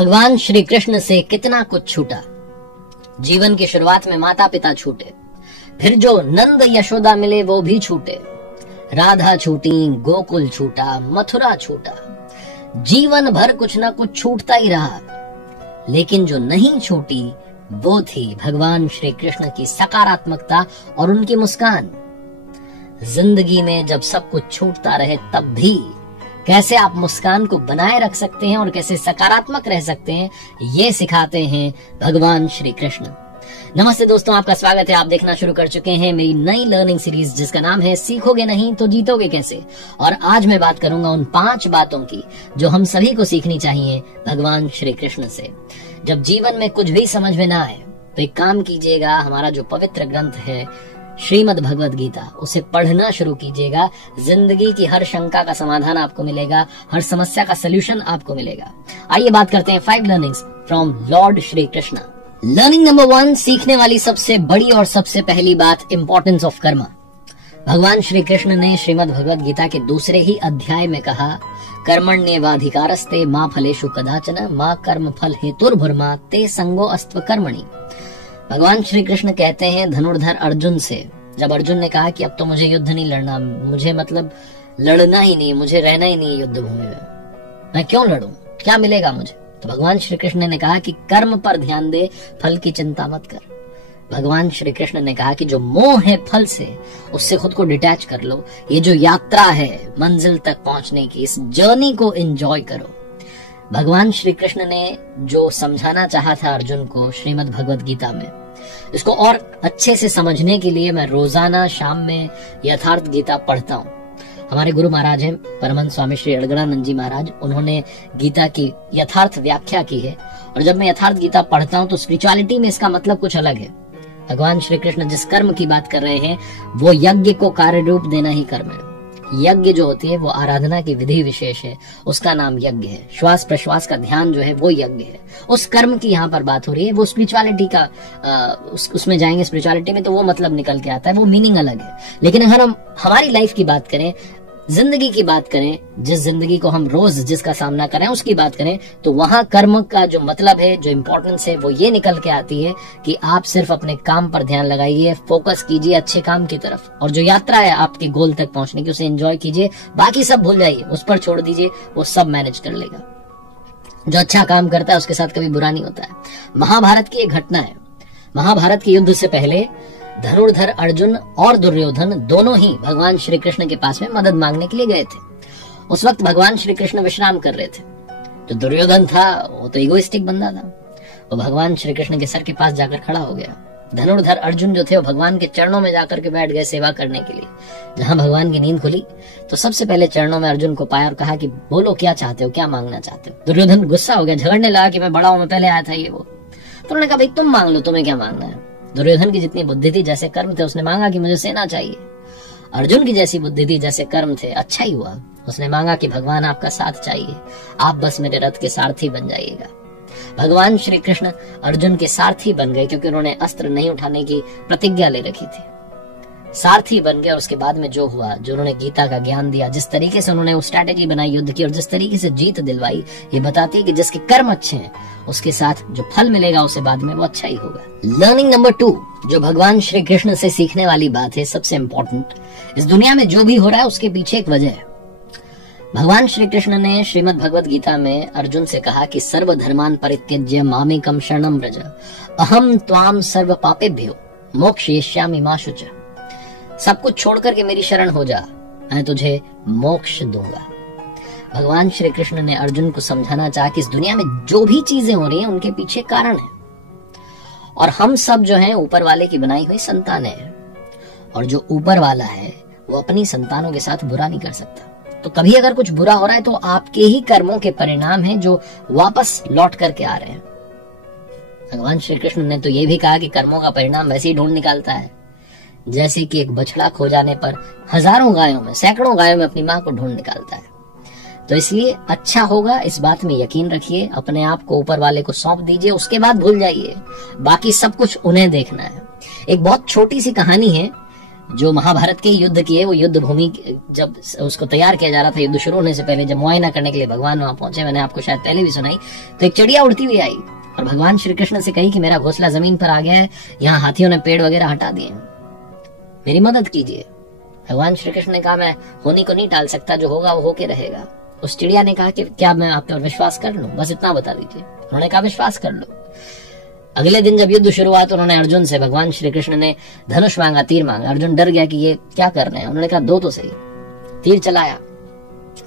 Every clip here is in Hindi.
भगवान श्री कृष्ण से कितना कुछ छूटा। जीवन की शुरुआत में माता पिता छूटे, फिर जो नंद यशोदा मिले वो भी छूटे, राधा छूटी, गोकुल छूटा, मथुरा छूटा। जीवन भर कुछ ना कुछ छूटता ही रहा, लेकिन जो नहीं छूटी वो थी भगवान श्री कृष्ण की सकारात्मकता और उनकी मुस्कान। जिंदगी में जब सब कुछ छूटता रहे तब भी कैसे आप मुस्कान को बनाए रख सकते हैं और कैसे सकारात्मक रह सकते हैं, ये सिखाते हैं भगवान श्री कृष्ण। नमस्ते दोस्तों, आपका स्वागत है। आप देखना शुरू कर चुके हैं मेरी नई लर्निंग सीरीज जिसका नाम है सीखोगे नहीं तो जीतोगे कैसे। और आज मैं बात करूंगा उन 5 बातों की जो हम सभी को सीखनी चाहिए भगवान श्री कृष्ण से। जब जीवन में कुछ भी समझ में ना आए तो एक काम कीजिएगा, हमारा जो पवित्र ग्रंथ है श्रीमद् भगवद गीता, उसे पढ़ना शुरू कीजिएगा। जिंदगी की हर शंका का समाधान आपको मिलेगा, हर समस्या का सलूशन आपको मिलेगा। आइए बात करते हैं 5 learnings from Lord Shri Krishna. Learning number 1, सीखने वाली सबसे बड़ी और सबसे पहली बात, इंपॉर्टेंस ऑफ कर्मा। भगवान श्री कृष्ण ने श्रीमद् भगवद गीता के दूसरे ही अध्याय में कहा, कर्मण्येवाधिकारस्ते मा फलेषु कदाचन मा कर्म फल हेतुर्भुर्मा ते संगो अस्त्व कर्मणि। भगवान श्री कृष्ण कहते हैं धनुर्धर अर्जुन से, जब अर्जुन ने कहा कि अब तो मुझे युद्ध नहीं लड़ना, मुझे मतलब लड़ना ही नहीं, मुझे रहना ही नहीं युद्ध भूमि में, मैं क्यों लड़ूं, क्या मिलेगा मुझे। तो भगवान श्री कृष्ण ने कहा कि कर्म पर ध्यान दे, फल की चिंता मत कर। भगवान श्री कृष्ण ने कहा कि जो मोह है फल से, उससे खुद को डिटैच कर लो। ये जो यात्रा है मंजिल तक पहुंचने की, इस जर्नी को एंजॉय करो। भगवान श्री कृष्ण ने जो समझाना चाहा था अर्जुन को श्रीमद् भगवद गीता में, इसको और अच्छे से समझने के लिए मैं रोजाना शाम में यथार्थ गीता पढ़ता हूँ। हमारे गुरु महाराज हैं परमहंस स्वामी श्री अड़गड़ानंद जी महाराज, उन्होंने गीता की यथार्थ व्याख्या की है। और जब मैं यथार्थ गीता पढ़ता हूँ तो स्पिरिचुअलिटी में इसका मतलब कुछ अलग है। भगवान श्री कृष्ण जिस कर्म की बात कर रहे हैं वो यज्ञ को कार्य रूप देना ही कर्म है। यज्ञ जो होती है वो आराधना की विधि विशेष है, उसका नाम यज्ञ है। श्वास प्रश्वास का ध्यान जो है वो यज्ञ है। उस कर्म की यहाँ पर बात हो रही है, वो स्पिरिचुअलिटी का उसमें जाएंगे स्पिरिचुअलिटी में तो वो मतलब निकल के आता है, वो मीनिंग अलग है। लेकिन अगर हम हमारी लाइफ की बात करें, जिंदगी की बात करें, जिस जिंदगी को हम रोज जिसका सामना करें उसकी बात करें, तो वहां कर्म का जो मतलब है, जो इम्पोर्टेंस है, वो ये निकल के आती है कि आप सिर्फ अपने काम पर ध्यान लगाइए, फोकस कीजिए अच्छे काम की तरफ, और जो यात्रा है आपके गोल तक पहुंचने की उसे एंजॉय कीजिए। बाकी सब भूल जाइए, उस पर छोड़ दीजिए, वो सब मैनेज कर लेगा। जो अच्छा काम करता है उसके साथ कभी बुरा नहीं होता है। महाभारत की एक घटना है। महाभारत के युद्ध से पहले धनुर्धर अर्जुन और दुर्योधन दोनों ही भगवान श्री कृष्ण के पास में मदद मांगने के लिए गए थे। उस वक्त भगवान श्री कृष्ण विश्राम कर रहे थे। जो दुर्योधन था वो तो इगोइस्टिक बंदा था, वो भगवान श्री कृष्ण के सर के पास जाकर खड़ा हो गया। धनुर्धर अर्जुन जो थे वो भगवान के चरणों में जाकर के बैठ गए सेवा करने के लिए। जहां भगवान की नींद खुली तो सबसे पहले चरणों में अर्जुन को पाया और कहा कि बोलो क्या चाहते हो, क्या मांगना चाहते हो। दुर्योधन गुस्सा हो गया, झगड़ने लगा कि मैं बड़ा हूं, मैं पहले आया था, ये वो। तो उन्होंने कहा भाई तुम मांग लो, तुम्हें क्या मांगना है। दुर्योधन की जितनी बुद्धि थी, जैसे कर्म थे, उसने मांगा कि मुझे सेना चाहिए। अर्जुन की जैसी बुद्धि थी, जैसे कर्म थे, अच्छा ही हुआ, उसने मांगा कि भगवान आपका साथ चाहिए, आप बस मेरे रथ के सारथी बन जाइएगा। भगवान श्री कृष्ण अर्जुन के सारथी बन गए, क्योंकि उन्होंने अस्त्र नहीं उठाने की प्रतिज्ञा ले रखी थी। सारथी बन गए। और उसके बाद में जो हुआ, जो उन्होंने गीता का ज्ञान दिया, जिस तरीके से उन्होंने वो स्ट्रैटेजी बनाई युद्ध की और जिस तरीके से जीत दिलवाई, ये बताती है कि जिसके कर्म अच्छे हैं उसके साथ जो फल मिलेगा उसे बाद में वो अच्छा ही होगा। लर्निंग नंबर 2, जो भगवान श्री कृष्ण से सीखने वाली बात है, सबसे इंपॉर्टेंट, इस दुनिया में जो भी हो रहा है उसके पीछे एक वजह है। भगवान श्री कृष्ण ने श्रीमद् भगवद गीता में अर्जुन से कहा कि सर्वधर्मान् परित्यज्य मामेकं शरणं व्रज अहम त्वाम सर्व पापेभ्यो मोक्षयिष्यामि मा शुच। सब कुछ छोड़ करके मेरी शरण हो जा, मैं तुझे मोक्ष दूंगा। भगवान श्री कृष्ण ने अर्जुन को समझाना चाहा कि इस दुनिया में जो भी चीजें हो रही हैं उनके पीछे कारण है, और हम सब जो हैं ऊपर वाले की बनाई हुई संतानें हैं, और जो ऊपर वाला है वो अपनी संतानों के साथ बुरा नहीं कर सकता। तो कभी अगर कुछ बुरा हो रहा है तो आपके ही कर्मों के परिणाम हैं जो वापस लौट करके आ रहे हैं। भगवान श्री कृष्ण ने तो ये भी कहा कि कर्मों का परिणाम वैसे ही ढूंढ निकालता है, जैसे कि एक बछड़ा खो जाने पर हजारों गायों में, सैकड़ों गायों में अपनी माँ को ढूंढ निकालता है। तो इसलिए अच्छा होगा, इस बात में यकीन रखिए, अपने आप को ऊपर वाले को सौंप दीजिए, उसके बाद भूल जाइए, बाकी सब कुछ उन्हें देखना है। एक बहुत छोटी सी कहानी है जो महाभारत के युद्ध किए, वो युद्ध भूमि जब उसको तैयार किया जा रहा था, युद्ध शुरू होने से पहले जब मुआयना करने के लिए भगवान वहां पहुंचे, मैंने आपको शायद पहले भी सुनाई, तो एक चिड़िया उड़ती हुई आई और भगवान श्री कृष्ण से कही कि मेरा घोंसला जमीन पर आ गया है, यहाँ हाथियों ने पेड़ वगैरह हटा दिए, मेरी मदद कीजिए। भगवान श्री कृष्ण ने कहा मैं होनी को नहीं टाल सकता, जो होगा वो होके रहेगा। उस चिड़िया ने कहा कि क्या मैं आप पर विश्वास कर लूं, बस इतना बता दीजिए। उन्होंने कहा विश्वास कर लो। अगले दिन जब युद्ध शुरू हुआ तो उन्होंने अर्जुन से, भगवान श्री कृष्ण ने धनुष मांगा, तीर मांगा। अर्जुन डर गया कि ये क्या कर रहे हैं। उन्होंने कहा दो तो सही। तीर चलाया,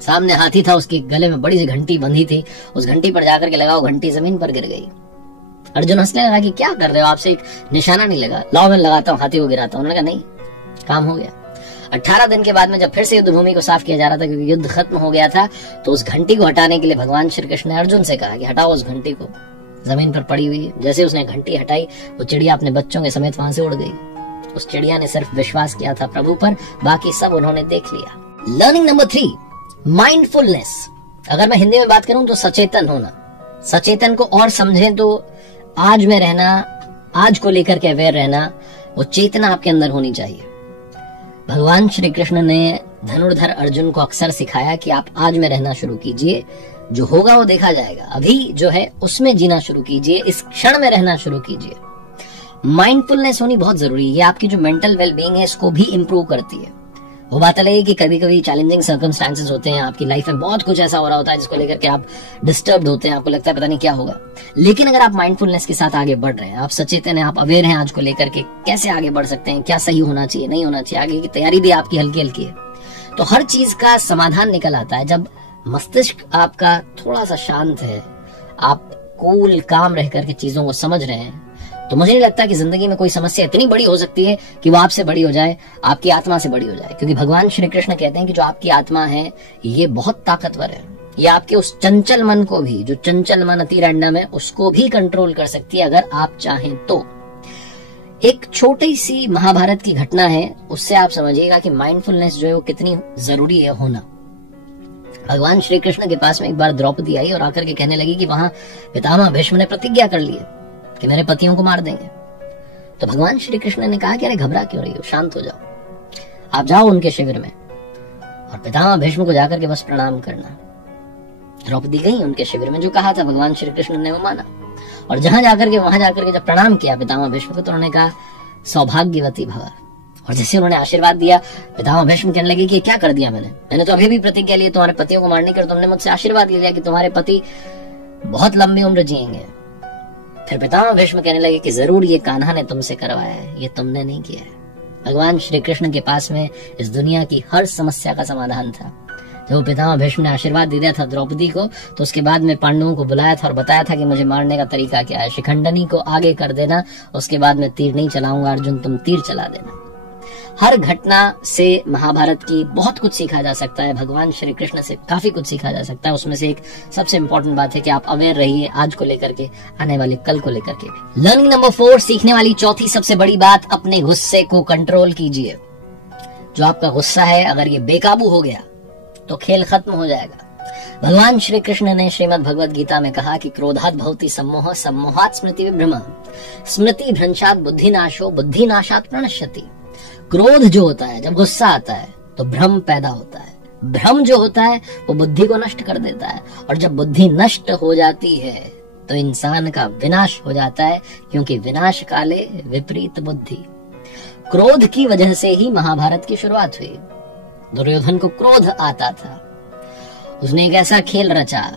सामने हाथी था, उसके गले में बड़ी सी घंटी बंधी थी, उस घंटी पर जाकर के लगा, वो घंटी जमीन पर गिर गई। अर्जुन हंसने लगा कि क्या कर रहे हो, आपसे एक निशाना नहीं लगा, लाओ मैं लगाता हूँ, हाथी को गिराता हूँ। उन्होंने कहा नहीं, काम हो गया। 18 दिन के बाद में जब फिर से युद्ध भूमि को साफ किया जा रहा था, क्योंकि युद्ध खत्म हो गया था, तो उस घंटी को हटाने के लिए भगवान श्री कृष्ण ने अर्जुन से कहा कि हटाओ उस घंटी को, जमीन पर पड़ी हुई। जैसे उसने घंटी हटाई, वो चिड़िया अपने बच्चों के समेत वहां से उड़ गई। उस चिड़िया ने सिर्फ विश्वास किया था प्रभु पर, बाकी सब उन्होंने देख लिया। Learning number 3, mindfulness. अगर मैं हिंदी में बात करूं तो सचेतन होना। सचेतन को और समझें तो आज में रहना, आज को लेकर के अवेयर रहना, वो चेतना आपके अंदर होनी चाहिए। भगवान श्री कृष्ण ने धनुर्धर अर्जुन को अक्सर सिखाया कि आप आज में रहना शुरू कीजिए, जो होगा वो देखा जाएगा, अभी जो है उसमें जीना शुरू कीजिए, इस क्षण में रहना शुरू कीजिए। माइंडफुलनेस होनी बहुत जरूरी है, ये आपकी जो मेंटल वेलबींग है इसको भी इंप्रूव करती है। वो बात अलग है कि कभी कभी चैलेंजिंग सर्कमस्टांसेस होते हैं, आपकी लाइफ में बहुत कुछ ऐसा हो रहा होता है जिसको लेकर के आप डिस्टर्ब्ड होते हैं, आपको लगता है पता नहीं क्या होगा। लेकिन अगर आप माइंडफुलनेस के साथ आगे बढ़ रहे हैं, आप सचेतन हैं, आप अवेयर हैं आज को लेकर के, कैसे आगे बढ़ सकते हैं, क्या सही होना चाहिए, नहीं होना चाहिए, आगे की तैयारी भी आपकी हल्की हल्की है, तो हर चीज का समाधान निकल आता है। जब मस्तिष्क आपका थोड़ा सा शांत है, आप कूल काम रह करके चीजों को समझ रहे हैं, तो मुझे नहीं लगता कि जिंदगी में कोई समस्या इतनी बड़ी हो सकती है कि वो आपसे बड़ी हो जाए, आपकी आत्मा से बड़ी हो जाए। क्योंकि भगवान श्री कृष्ण कहते हैं कि जो आपकी आत्मा है ये बहुत ताकतवर है, ये आपके उस चंचल मन को भी, जो चंचल मन अति रैंडम है, उसको भी कंट्रोल कर सकती है अगर आप चाहें तो। एक छोटी सी महाभारत की घटना है, उससे आप समझिएगा कि माइंडफुलनेस जो है वो कितनी जरूरी है होना। भगवान श्री कृष्ण के पास में एक बार द्रौपदी आई और आकर के कहने लगी कि वहां पितामह भीष्म ने प्रतिज्ञा कर ली है कि मेरे पतियों को मार देंगे। तो भगवान श्री कृष्ण ने कहा कि अरे घबरा क्यों रही हो, शांत हो जाओ, आप जाओ उनके शिविर में और पितामह भीष्म को जाकर के बस प्रणाम करना। द्रौपदी गई उनके शिविर में, जो कहा था भगवान श्री कृष्ण ने वो माना, और वहां जाकर के जब प्रणाम किया पितामह भीष्म को, तो उन्होंने कहा सौभाग्यवती भव। और जैसे उन्होंने आशीर्वाद दिया, पितामह भीष्म कहने लगे कि क्या कर दिया मैंने तो अभी भी प्रतिज्ञा ली, तुम्हारे पतियों को मारने की, तुमने मुझसे आशीर्वाद लिया कि तुम्हारे पति बहुत लंबी उम्र जिएंगे। फिर पितामह भीष्म कहने लगे कि जरूर ये कान्हा ने तुमसे करवाया है, ये तुमने नहीं किया है। भगवान श्री कृष्ण के पास में इस दुनिया की हर समस्या का समाधान था। जब पितामह भीष्म ने आशीर्वाद दे दिया था द्रौपदी को, तो उसके बाद में पांडवों को बुलाया था और बताया था कि मुझे मारने का तरीका क्या है, शिखंडनी को आगे कर देना, उसके बाद में तीर नहीं चलाऊंगा, अर्जुन तुम तीर चला देना। हर घटना से महाभारत की बहुत कुछ सीखा जा सकता है, भगवान श्री कृष्ण से काफी कुछ सीखा जा सकता है। उसमें से एक सबसे इंपॉर्टेंट बात है कि आप अवेयर रहिए आज को लेकर के, आने वाले कल को लेकर के भी। लर्निंग नंबर 4, सीखने वाली चौथी सबसे बड़ी बात, अपने गुस्से को कंट्रोल कीजिए। जो आपका गुस्सा है अगर ये बेकाबू हो गया तो खेल खत्म हो जाएगा। भगवान श्री कृष्ण ने श्रीमद् भगवद गीता में कहा कि क्रोधात् भवति सम्मोह, सम्मोहात् स्मृति विभ्रमः, स्मृति भ्रंशात् बुद्धिनाशो, बुद्धिनाशात् प्रणश्यति। क्रोध जो होता है, जब गुस्सा आता है तो भ्रम पैदा होता है, भ्रम जो होता है वो बुद्धि को नष्ट कर देता है, और जब बुद्धि नष्ट हो जाती है तो इंसान का विनाश हो जाता है, क्योंकि विनाश काले विपरीत बुद्धि। क्रोध की वजह से ही महाभारत की शुरुआत हुई। दुर्योधन को क्रोध आता था, उसने एक ऐसा खेल रचा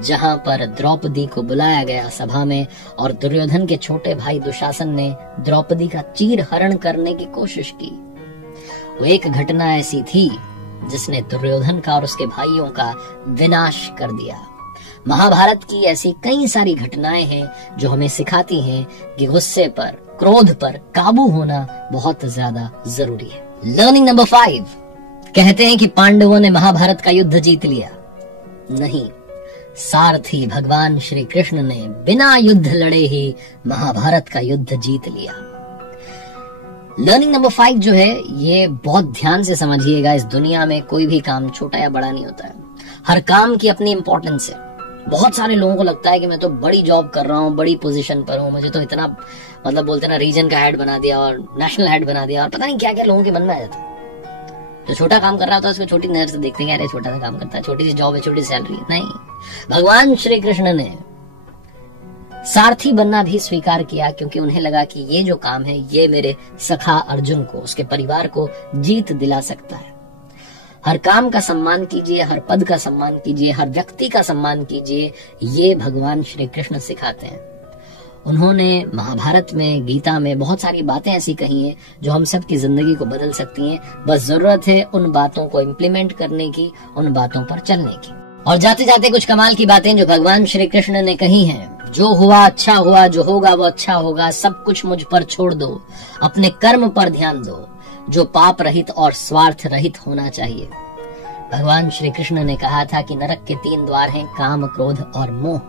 जहां पर द्रौपदी को बुलाया गया सभा में, और दुर्योधन के छोटे भाई दुशासन ने द्रौपदी का चीर हरण करने की कोशिश की। वो एक घटना ऐसी थी जिसने दुर्योधन का और उसके भाइयों का विनाश कर दिया। महाभारत की ऐसी कई सारी घटनाएं हैं जो हमें सिखाती हैं कि गुस्से पर, क्रोध पर काबू होना बहुत ज्यादा जरूरी है। लर्निंग नंबर 5, कहते हैं कि पांडवों ने महाभारत का युद्ध जीत लिया। नहीं, सारथी भगवान श्री कृष्ण ने बिना युद्ध लड़े ही महाभारत का युद्ध जीत लिया। लर्निंग नंबर 5 जो है ये बहुत ध्यान से समझिएगा। इस दुनिया में कोई भी काम छोटा या बड़ा नहीं होता है, हर काम की अपनी इंपॉर्टेंस है। बहुत सारे लोगों को लगता है कि मैं तो बड़ी जॉब कर रहा हूँ, बड़ी पोजीशन पर हूँ, मुझे तो इतना मतलब बोलते ना रीजन का हेड बना दिया और नेशनल हेड बना दिया और पता नहीं क्या क्या लोगों के मन में आ जाता है। जो छोटा काम कर रहा होता है उसको छोटी नजर से देखते हैं, अरे छोटा सा काम करता है, छोटी सी जॉब है, छोटी सैलरी है। नहीं, भगवान श्री कृष्ण ने सारथी बनना भी स्वीकार किया क्योंकि उन्हें लगा कि ये जो काम है ये मेरे सखा अर्जुन को, उसके परिवार को जीत दिला सकता है। हर काम का सम्मान कीजिए, हर पद का सम्मान कीजिए, हर व्यक्ति का सम्मान कीजिए, ये भगवान श्री कृष्ण सिखाते हैं। उन्होंने महाभारत में, गीता में बहुत सारी बातें ऐसी कही हैं जो हम सब की जिंदगी को बदल सकती हैं। बस जरूरत है उन बातों को इम्प्लीमेंट करने की, उन बातों पर चलने की। और जाते जाते कुछ कमाल की बातें जो भगवान श्री कृष्ण ने कही हैं। जो हुआ अच्छा हुआ, जो होगा वो अच्छा होगा, सब कुछ मुझ पर छोड़ दो, अपने कर्म पर ध्यान दो, जो पाप रहित और स्वार्थ रहित होना चाहिए। भगवान श्री कृष्ण ने कहा था कि नरक के 3 द्वार हैं, काम, क्रोध और मोह।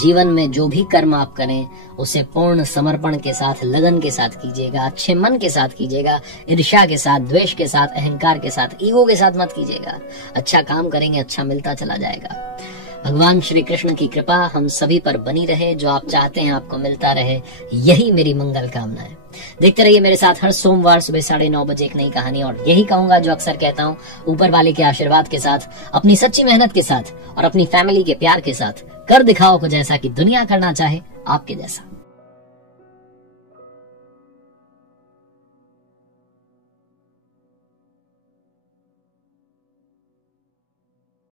जीवन में जो भी कर्म आप करें उसे पूर्ण समर्पण के साथ, लगन के साथ कीजिएगा, अच्छे मन के साथ कीजिएगा, ईर्ष्या के साथ, द्वेष के साथ, अहंकार के साथ, ईगो के साथ मत कीजिएगा। अच्छा काम करेंगे, अच्छा मिलता चला जाएगा। भगवान श्री कृष्ण की कृपा हम सभी पर बनी रहे, जो आप चाहते हैं आपको मिलता रहे, यही मेरी मंगल कामना है। देखते रहिए मेरे साथ हर सोमवार सुबह 9:30 बजे एक नई कहानी। और यही कहूंगा जो अक्सर कहता हूँ, ऊपर वाले के आशीर्वाद के साथ, अपनी सच्ची मेहनत के साथ और अपनी फैमिली के प्यार के साथ कर दिखाओ कुछ ऐसा कि दुनिया करना चाहे आपके जैसा।